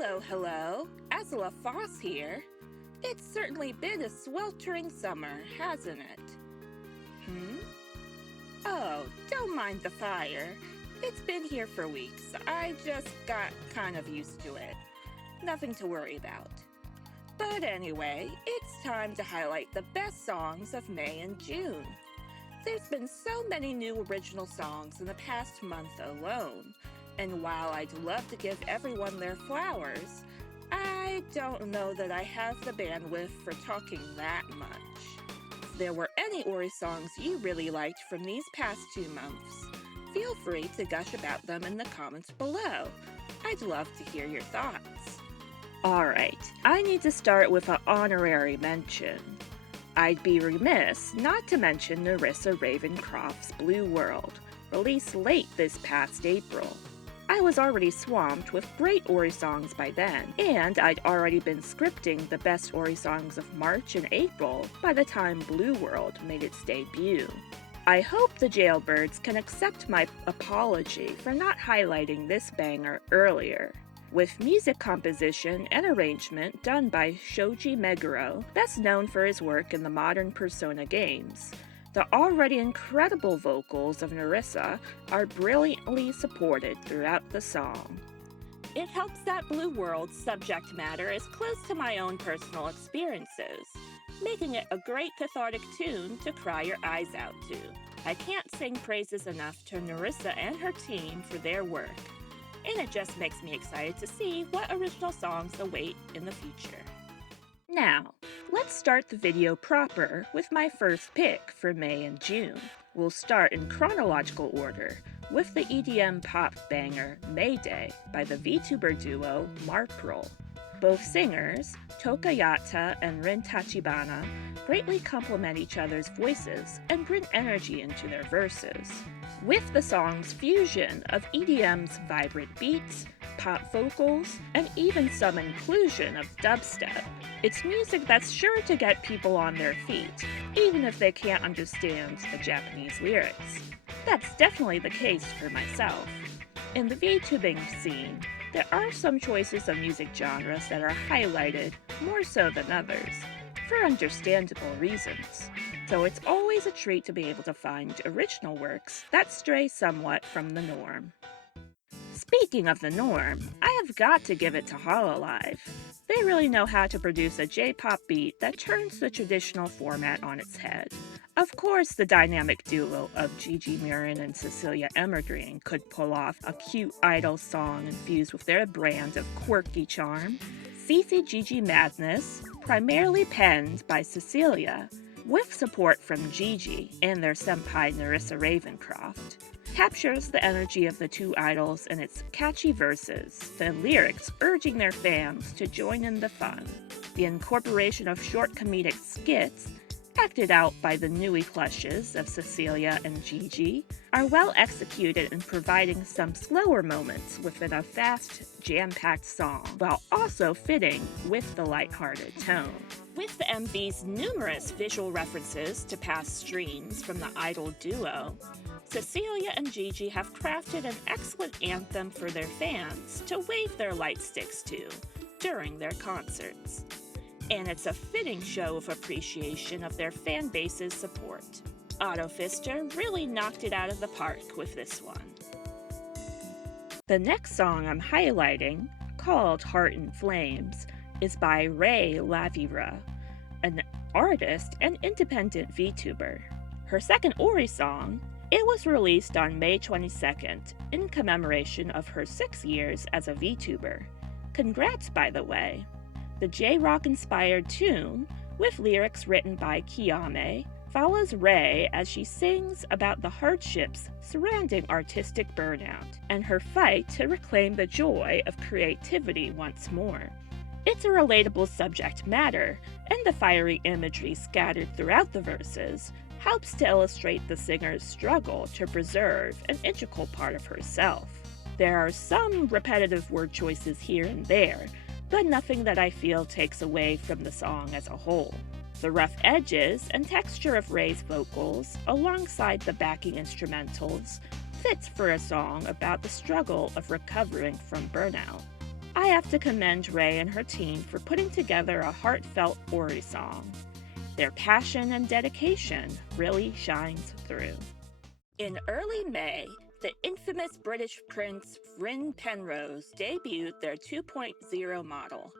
Hello, Azula Foss here. It's certainly been a sweltering summer, hasn't it? Oh, don't mind the fire. It's been here for weeks. I just got kind of used to it. Nothing to worry about. But anyway, it's time to highlight the best songs of May and June. There's been so many new original songs in the past month alone, and while I'd love to give everyone their flowers, I don't know that I have the bandwidth for talking that much. If there were any Ori songs you really liked from these past 2 months, feel free to gush about them in the comments below. I'd love to hear your thoughts. Alright, I need to start with an honorary mention. I'd be remiss not to mention Nerissa Ravencroft's Blue World, released late this past April. I was already swamped with great Ori songs by then, and I'd already been scripting the best Ori songs of March and April by the time Blue World made its debut. I hope the Jailbirds can accept my apology for not highlighting this banger earlier. With music composition and arrangement done by Shoji Meguro, best known for his work in the modern Persona games, the already incredible vocals of Nerissa are brilliantly supported throughout the song. It helps that Blue World's subject matter is close to my own personal experiences, making it a great cathartic tune to cry your eyes out to. I can't sing praises enough to Nerissa and her team for their work, and it just makes me excited to see what original songs await in the future. Now, let's start the video proper with my first pick for May and June. We'll start in chronological order with the EDM pop banger Mayday by the Vtuber duo markkoo. Both singers, Touka and Rin Tachibana, greatly complement each other's voices and bring energy into their verses. With the song's fusion of EDM's vibrant beats, pop vocals, and even some inclusion of dubstep, it's music that's sure to get people on their feet, even if they can't understand the Japanese lyrics. That's definitely the case for myself. In the VTubing scene, there are some choices of music genres that are highlighted more so than others, for understandable reasons. So it's always a treat to be able to find original works that stray somewhat from the norm. Speaking of the norm, I have got to give it to Hololive. They really know how to produce a J-pop beat that turns the traditional format on its head. Of course, the dynamic duo of Gigi Murin and Cecilia Immergreen could pull off a cute idol song infused with their brand of quirky charm. CCGG Madness, primarily penned by Cecilia, with support from Gigi and their senpai Nerissa Ravencroft, captures the energy of the two idols in its catchy verses, the lyrics urging their fans to join in the fun. The incorporation of short comedic skits, acted out by the newy plushes of Cecilia and Gigi, are well executed in providing some slower moments within a fast, jam-packed song, while also fitting with the lighthearted tone. With the MV's numerous visual references to past streams from the idol duo, Cecilia and Gigi have crafted an excellent anthem for their fans to wave their light sticks to during their concerts. And it's a fitting show of appreciation of their fan base's support. Autofister really knocked it out of the park with this one. The next song I'm highlighting, called Heart in Flames, is by Ray Lavira, an artist and independent VTuber. Her second Ori song, it was released on May 22nd in commemoration of her 6 years as a VTuber. Congrats, by the way. The J-rock inspired tune, with lyrics written by Kiyame, follows Ray as she sings about the hardships surrounding artistic burnout and her fight to reclaim the joy of creativity once more. It's a relatable subject matter, and the fiery imagery scattered throughout the verses helps to illustrate the singer's struggle to preserve an integral part of herself. There are some repetitive word choices here and there, but nothing that I feel takes away from the song as a whole. The rough edges and texture of Ray's vocals, alongside the backing instrumentals, fits for a song about the struggle of recovering from burnout. I I have to commend Ray and her team for putting together a heartfelt Ori song. Their passion and dedication really shines through. In early May, the infamous British prince Rin Penrose debuted their 2.0 model.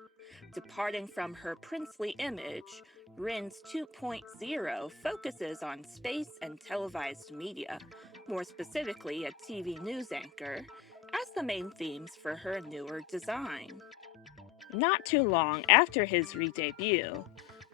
Departing from her princely image, Rin's 2.0 focuses on space and televised media, more specifically a TV news anchor, as the main themes for her newer design. Not too long after his re-debut,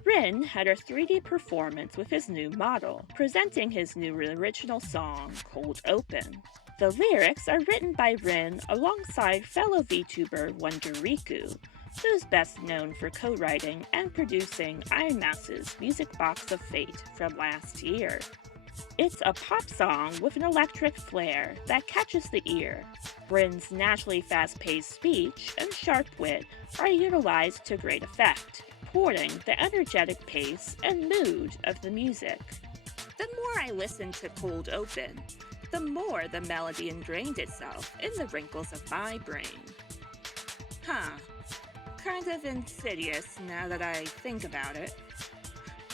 Rin had a 3D performance with his new model, presenting his new original song, Cold Open. The lyrics are written by Rin alongside fellow VTuber Wonderiku, who's best known for co-writing and producing Iron Mass's Music Box of Fate from last year. It's a pop song with an electric flair that catches the ear. Rin's naturally fast-paced speech and sharp wit are utilized to great effect, supporting the energetic pace and mood of the music. The more I listened to Cold Open, the more the melody ingrained itself in the wrinkles of my brain. Kind of insidious now that I think about it.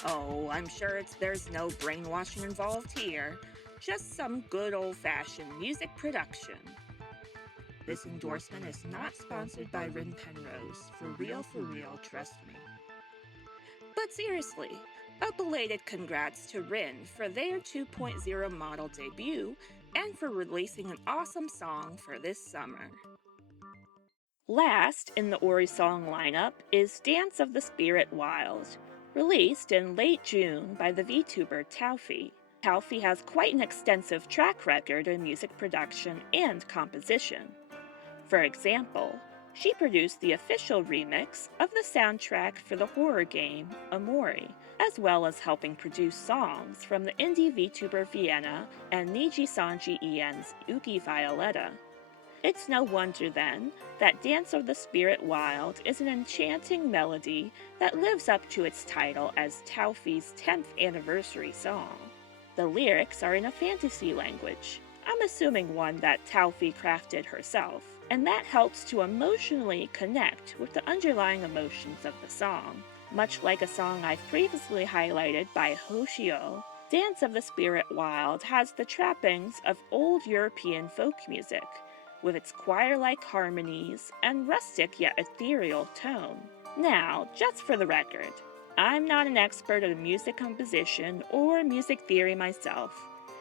Oh, I'm sure there's no brainwashing involved here, just some good old-fashioned music production. This endorsement is not sponsored by Rin Penrose. For real, trust me. But seriously, a belated congrats to Rin for their 2.0 model debut and for releasing an awesome song for this summer. Last in the Ori song lineup is Dance of the Spiritwild, released in late June by the VTuber Taufy. Taufy has quite an extensive track record in music production and composition. For example, she produced the official remix of the soundtrack for the horror game Omori, as well as helping produce songs from the indie VTuber Vienna and Niji Sanji Ien's Uki Violetta. It's no wonder, then, that Dance of the Spiritwild is an enchanting melody that lives up to its title as Taufy's 10th anniversary song. The lyrics are in a fantasy language, I'm assuming one that Taufy crafted herself, and that helps to emotionally connect with the underlying emotions of the song. Much like a song I've previously highlighted by Hoshio, Dance of the Spiritwild has the trappings of old European folk music, with its choir-like harmonies and rustic yet ethereal tone. Now, just for the record, I'm not an expert in music composition or music theory myself.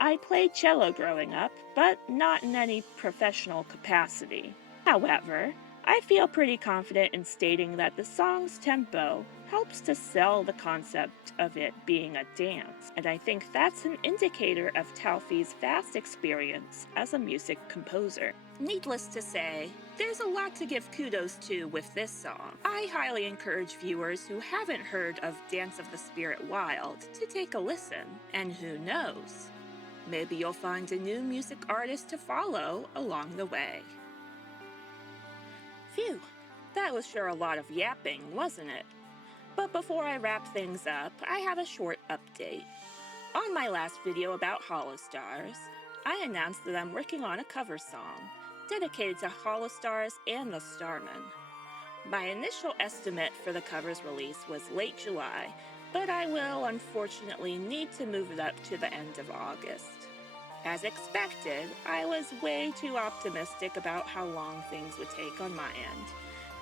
I played cello growing up, but not in any professional capacity. However, I feel pretty confident in stating that the song's tempo helps to sell the concept of it being a dance, and I think that's an indicator of Taufy's vast experience as a music composer. Needless to say, there's a lot to give kudos to with this song. I highly encourage viewers who haven't heard of Dance of the Spiritwild to take a listen, and who knows, maybe you'll find a new music artist to follow along the way. Phew, that was sure a lot of yapping, wasn't it? But before I wrap things up, I have a short update. On my last video about Holostars, I announced that I'm working on a cover song dedicated to Holostars and the Starmen. My initial estimate for the cover's release was late July, but I will unfortunately need to move it up to the end of August. As expected, I was way too optimistic about how long things would take on my end,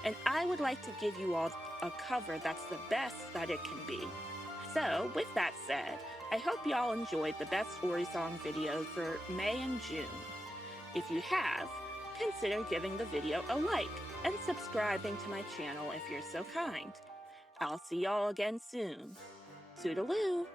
and I would like to give you all a cover that's the best that it can be. So, with that said, I hope y'all enjoyed the best Ori song video for May and June. If you have, consider giving the video a like and subscribing to my channel if you're so kind. I'll see y'all again soon. Toodaloo!